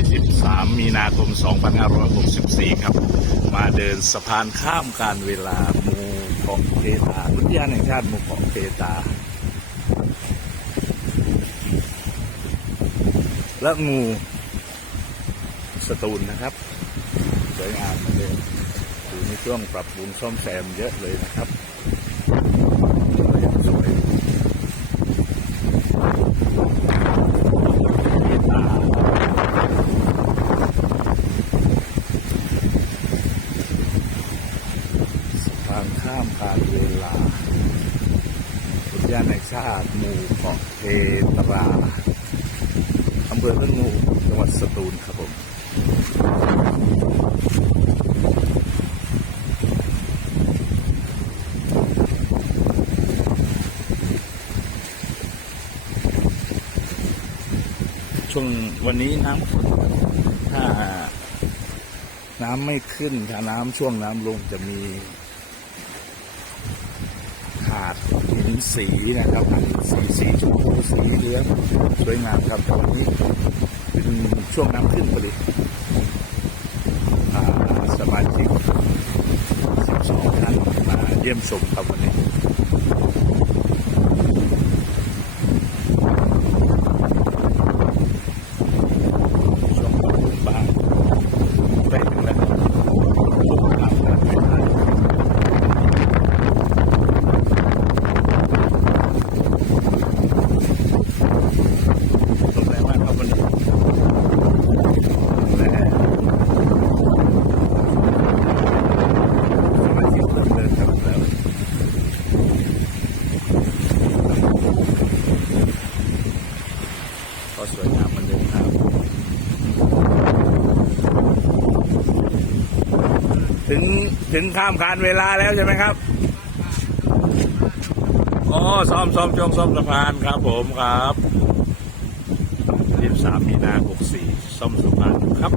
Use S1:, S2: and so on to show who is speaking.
S1: 23 มีนาคม 2564 ครับ มาเดินสะพานข้ามการเวลาหมู่เกาะเพตาอุทยานแห่งชาติหมู่เกาะเพตา และงูสตูลนะครับ สวยงามเหมือนเดิมอยู่ในช่วงปรับปรุงซ่อมแซมเยอะเลยนะครับก็ยังสวยเพตาสะพาน ข้ามการเวลาอุทยานแห่งชาติหมู่เกาะเพตราอำเภอละงูจังหวัดสตูลครับผมช่วงวันนี้น้ำขึ้นถ้าน้ำไม่ขึ้น ถ้าน้ำช่วงน้ำลงจะมีาดหินสีนะครับสีสีชมพูสีเหลืองสวยงามครับแต่วันนี้เป็นช่วงน้ำขึ้นพอดีสมาชิก12ท่านมาเยี่ยมชมครับวันนี้ ช่วงปรับปรุงบ้านไปถึงแล้วช่วงทำการไปทานตรงไหนบ้างครับวันนี้ และสมาชิกเริ่มเดินกันแล้ว ก็สวยงามเหมือนเดิมครับ ถึงถึงข้ามคานเวลาแล้วใช่ไหมครับอ๋อซ่อมซ่อมช่วงซ่อมสะพานครับผมครับ23มีนา64ซ่อมสะพานครับ